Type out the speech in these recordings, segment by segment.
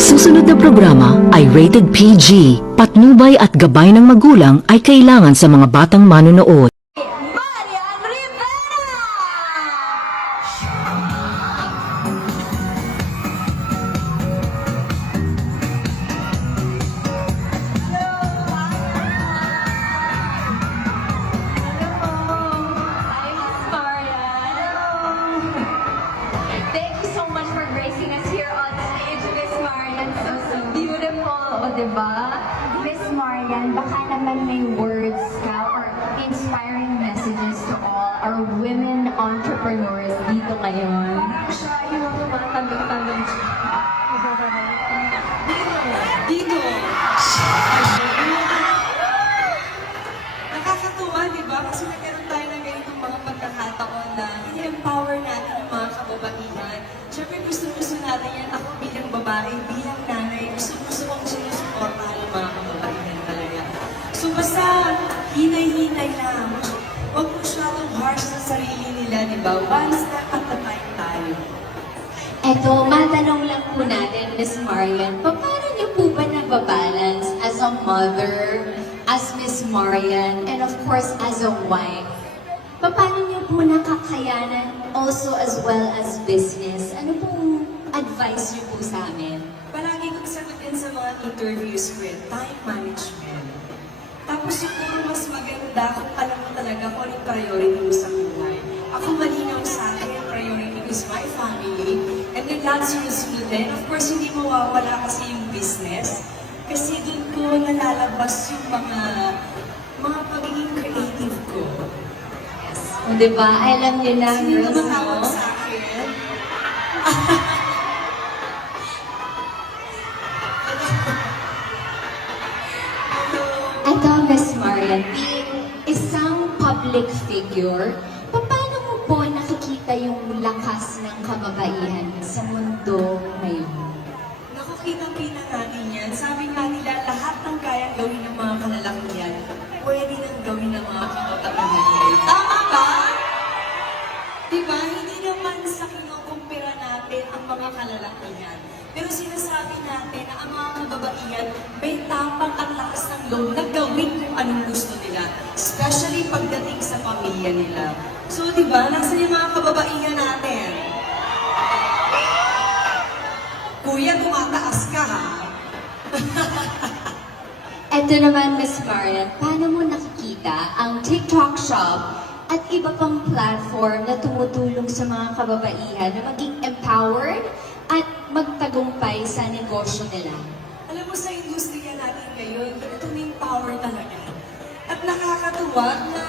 susunod na programa ay rated PG. Patnubay at gabay ng magulang ay kailangan sa mga batang manonood. Marian Rivera! Hi, Miss Marian. Thank you so much for gracing us here on stage, Miss Marian. So beautiful, o diba? Miss Marian, baka naman may words ka or inspiring messages to all our women entrepreneurs dito ngayon. Siya yung mga tumatanong-tanong Dito. Nakakatuwa, di ba? Kasi nagkaroon tayo ng ganitong mga pagkakataon na i-empower natin yung mga kababaihan. Siyempre gusto natin yan. Ako bilang babae, bilang nanay, gusto kong sinusuportahan yung mga kababaihan talaga. So basta hinay-hinay lang. Huwag masyadong harsh sa sarili nila, di ba? One step at a time tayo. Eto, matanong lang po natin, Miss Marian, paano niyo po ba nababalance as a mother, as Miss Marian, and of course as a wife? Paano niyo po nakakayanan also as well as business? Ano pong advice niyo po sa amin? Palagi kong sagutin sa mga interviews ko time management. Tapos siguro mas maganda kung alam mo talaga kung anong priority mo sa buhay. Ako malinaw sa akin, priority is my family. And then that's sunod din. Of course, hindi mawawala kasi yung business. Kasi doon ko nalalabas yung mga pagiging creative ko. Yes. O diba, alam niyo na, Sino girls, tumawag no? sa akin? Ito, Miss Marian, being isang public figure, paano mo po nakikita yung lakas ng kababaihan sa mundo ngayon? Nakukita-kita natin yan. Sabi nga nila, lahat ng kayang gawin ng mga kalalakihan, pwede nang gawin ng mga kababaihan. Tama ba? Diba? Hindi naman sa kinukumpira natin ang mga kalalakihan. Pero sinasabi natin na ang mga kababaihan may tapang at lakas ng loob na gawin kung anong gusto nila. Especially pagdating sa pamilya nila. So, diba? Nasaan yung mga kababaihan natin? Kuya, tumataas ka ha? Ito naman, Miss Marian, paano mo nakikita ang TikTok Shop at iba pang platform na tumutulong sa mga kababaihan na maging empowered at magtagumpay sa negosyo nila? Alam mo, sa industriya natin ngayon, ito na yung power talaga. At nakakatuwa na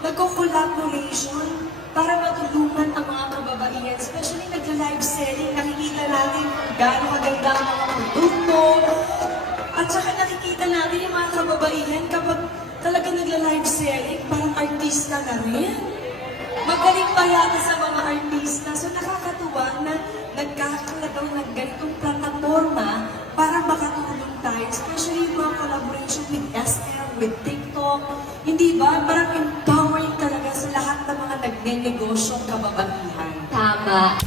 nagko-collaboration para matulungan ang mga kababaihan. Especially nagla-live selling, nakikita natin kung gaano kaganda ang mga produkto. At saka nakikita natin yung mga kababaihan kapag talaga nagla-live selling, parang artista na rin. Magaling pa yata sa mga artista. So nakakatuwa na nagkakaroon ng ganitong plataforma para makatulong tayo. Especially yung mga collaboration with SM, with TikTok. Hindi ba? Parang empowering talaga sa lahat ng mga nagne-negosyong kababaihan. Tama.